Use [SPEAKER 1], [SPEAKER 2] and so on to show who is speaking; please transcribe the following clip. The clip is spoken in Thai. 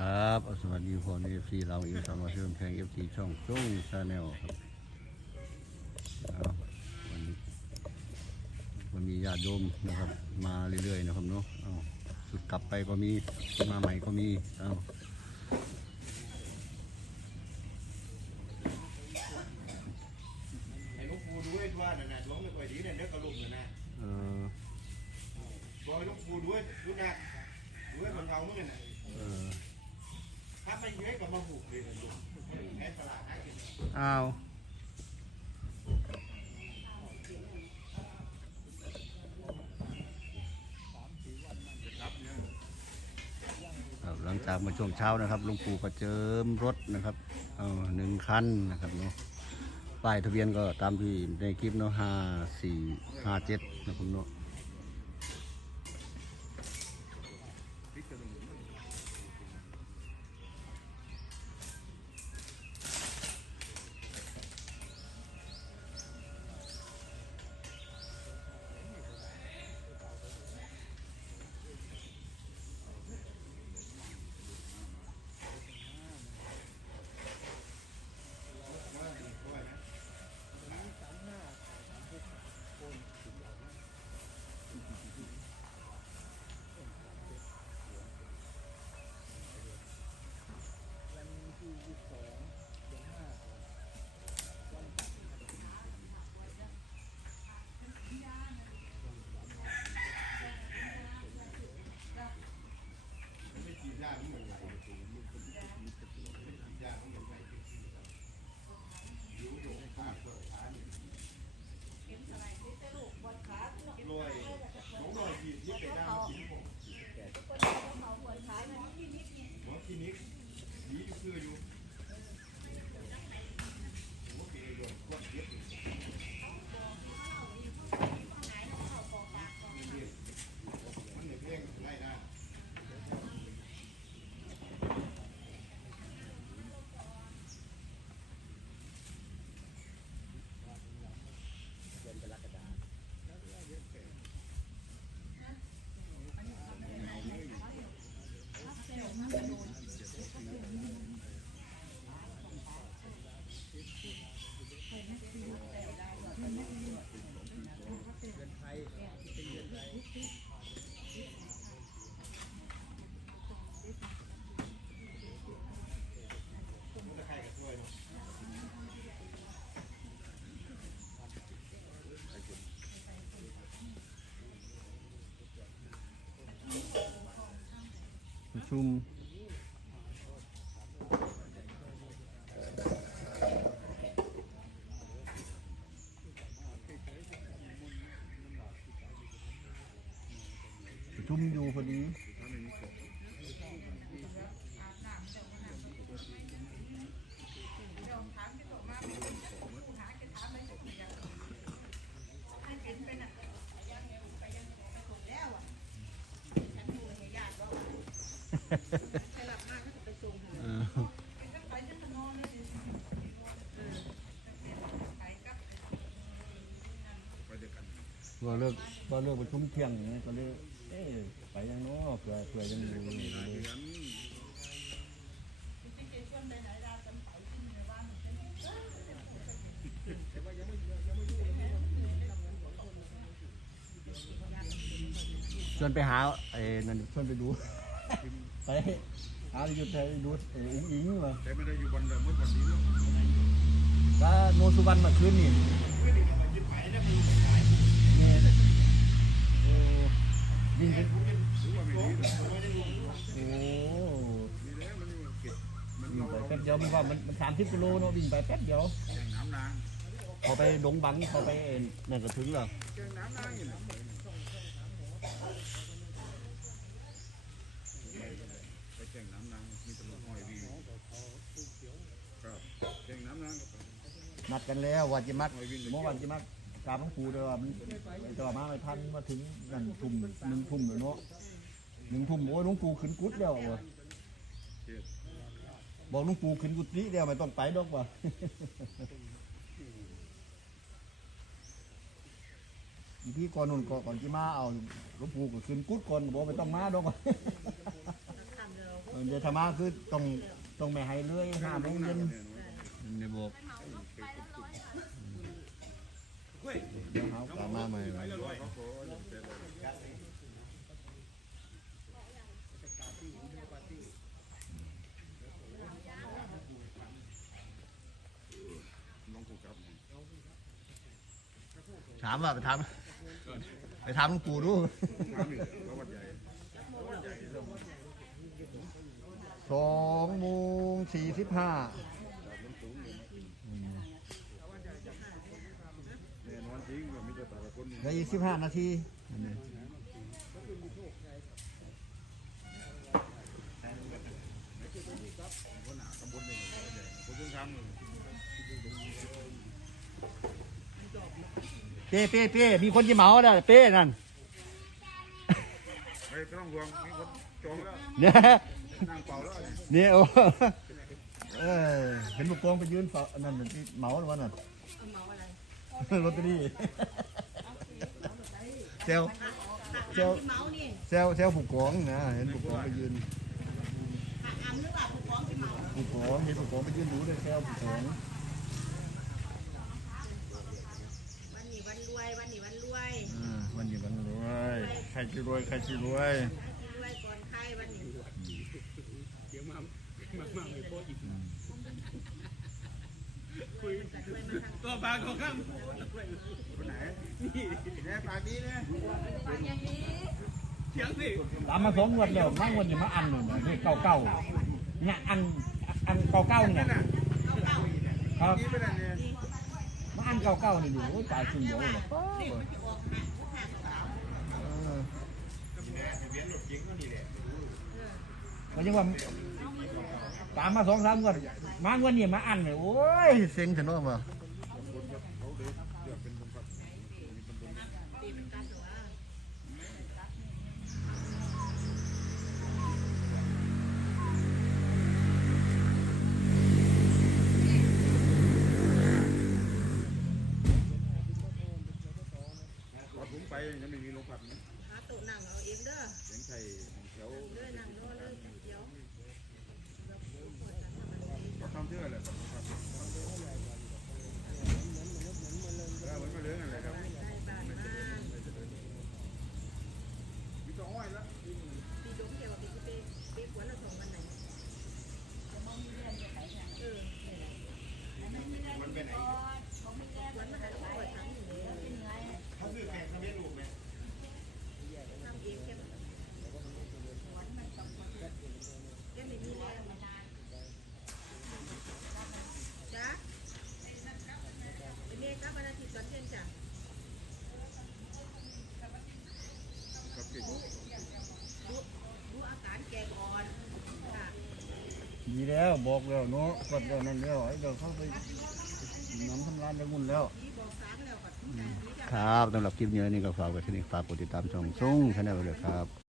[SPEAKER 1] ครับ สวัสดีพ่อเอฟซีเราอีกสองมาเชื่อมแทงเอฟซีช่องจุ้งชาแนลครับวันนี้วันมีญาติโยมนะครับ มาเรื่อยๆนะครับเนาะเอาสุดกลับไปก็มี มาใหม่ก็มีเอา
[SPEAKER 2] ไอ้ลูกปูด้วยว่านั่นน่ะร้องไม่ค่อยดีเนี่ยเด็กกระลุกเนี่ยนะ
[SPEAKER 1] เออ
[SPEAKER 2] บอกให้ลูกปูด้วยดูนะด้วยมันเงาเมื่อไงน่ะ
[SPEAKER 1] เออ
[SPEAKER 2] ถ้าไม่เย อะก็มาผูกเลยนะลูกแค่ตลาดหากิน
[SPEAKER 1] อ้าวหลังจากมาช่วงเช้านะครับลวงปู่ก็เจิมรถนะครับเอาหนึ่งคันนะครับเนาะป้ายทะเบียนก็ตามที่ในคลิปเนาะห้าสี่ห้าเจ็ดนะครับเนาะ
[SPEAKER 2] ชุ
[SPEAKER 1] มประชุมอยู่พอดี ว่าเลิกว่าเลิกประชุมเที่ยงอย่างเงี้ยก็เลยเอ๊ะไปยังเนาะเผื่อเผื่อยังอยู่ชวนไปหาไอ้นั่นชวนไปดู ไปหาอยู่ไทยดูไอ้อุ้งอิงเหรอ
[SPEAKER 2] แต่ไม่ได้อยู่บนเดิมเมื่อวันนี้เนาะ
[SPEAKER 1] ก็โนสุวรรณเมื่อคืนนี่
[SPEAKER 2] ไม่ได้มายึดไปนะมึงขาย
[SPEAKER 1] เนี่ยโอ้วิ่งไป
[SPEAKER 2] กูเป็นหรือว่าไม่ดีหรอกไม่ได้ลง
[SPEAKER 1] โอ้
[SPEAKER 2] นี่แหละมันอยู่เก็บมัน
[SPEAKER 1] วิ่ง
[SPEAKER 2] เรา
[SPEAKER 1] ไป
[SPEAKER 2] เรา
[SPEAKER 1] แป๊บเดียวมันว่ามันมันสามสิบกิโลเนาะวิ่งไปแป๊บเดียว
[SPEAKER 2] แข่งน้ำนาง
[SPEAKER 1] พอไปดงบังพอไปเอ็นนั่นก็ถึงแล้ว
[SPEAKER 2] ข่งน้ำนางมีตำรวจหอยดีครับแข่งน้ำนางก็ไป
[SPEAKER 1] นัดกันแล้วว่าจะมัดเมื่อวันจะมัดกาบหลวงปู่เด้อว่ามันจะมาไม่ทันมาถึงนั่นทุ่มหนึ่งทุ่มแล้วเนาะหนึ่งทุ่มโอ้ยหลวงปู่ขึ้นกุฏิแล้ววะบอกหลวงปู่ขึ้นกุฏิแล้วไม่ต้องไปดอกวะพี่ก่อนนู่นก่อนก่อนที่มาเอาหลวงปู่ก็ขึ้นกุดก่อนบอกไม่ต้องมาดอกวะ เออเดี๋ยวธรรมะคือต้องต้องไม่ให้เลื่อยห้าโมงเย็น
[SPEAKER 3] ในบอก
[SPEAKER 1] เดี๋ยวเขากลับมาใหม่
[SPEAKER 2] น้องกูครับ
[SPEAKER 1] ถามว่าไปถามไปถามหลวงปู่ดู
[SPEAKER 2] น้ำนี่ประวัติใหญ่
[SPEAKER 1] สองโมงสี่สิบห้า
[SPEAKER 2] แน่นอนจริงว่ามีแต่แต่ละคน
[SPEAKER 1] เหลืออีกสิบห้านาทีเป้เป้เป้มีคนจะเหมาได้เป้นั่น
[SPEAKER 2] ไม่ต้องห่วงมีคนจองแล้ว
[SPEAKER 1] เนี่ย
[SPEAKER 2] นั่งเป่าแล้ว
[SPEAKER 1] เนี่ยโอ้เออเห็นบุกโกงไปยืนเฝ้าอันนั่นน่ะที่เหมาหรือวะนั่นลอตเตอรี่เซลเซล
[SPEAKER 4] เมานี่
[SPEAKER 1] เซลเซลผูกกองนะเห็นผูกกองไปยืน
[SPEAKER 4] อำหรือเปล่าผู้ฟ้องที่เมา
[SPEAKER 1] ผูกกองเห็นผูกกองไปยืนดูด้วยเซลผูกกอง
[SPEAKER 4] วันนี้วันรวยวันนี้วันรวย
[SPEAKER 1] อ่าวันนี้วันรวยใครจะรวยใครจะรวย
[SPEAKER 4] รวยก่อนใครวันนี้เดี๋ยวมามามาไม่พออีก คุย
[SPEAKER 5] ตัวปลาของข้าม
[SPEAKER 2] คนไหนนี่แน่ปากดีนะ
[SPEAKER 5] เสียงสิ
[SPEAKER 1] ตามมาสองงวดแล้วมางวดนี้มาอันหนึ่งนี่เก่าเก่าเนี่ยอันอันเก่าเก่าเนี่ยครับมาอันเก่าเก่านี่อยู่โอ้ยจ่ายคืนเดียวเลยก็ยังว่า ตามมาสองสามงวดมางวดนี้มาอันเลยโอ้ยเซ็งถึงว่า
[SPEAKER 2] พอผมไปยังไม่มีโรงพักนะ
[SPEAKER 4] หาโต๊ะนั่งเอาเองเด้อ
[SPEAKER 2] เสียงไทยของแถว
[SPEAKER 4] เด้อนั่งรอเลยเดียว
[SPEAKER 2] ก็ทำเชื่อแหละครับครับเออเหมือนมาเรื่องอะไรครับ
[SPEAKER 4] ได้บ้านมา
[SPEAKER 2] มีตัวอ้อยแล้ว
[SPEAKER 4] ปีดงเดียวปีที่เป๊ะเป๊ะกว่าละสองวันไหนเออมันไปไหนวันมาหาลูกปวดทั้งหนึ่งเลยเขาคือแข่งทำเองลูกไหมทำเองแค่แค่ไม่มีแรงจ้าเป็นเมฆครับวันอาทิตย์ตอนเที่ยงจ้ะ
[SPEAKER 2] ครับพี่
[SPEAKER 4] ดูอาการแกก่อนค่ะ
[SPEAKER 1] ดีแล้วบอกแล้วเนาะกดแล้วนั่นแล้วไอ้เดี๋ยวเข้าไปน้ำทำลายไปมุ่นแล้ว
[SPEAKER 3] ครับสำหรับคลิปนี้นี่ก็ฝากไว้ที่นี่ฝากกดติดตามช่องส่งชาแนลเลยครับ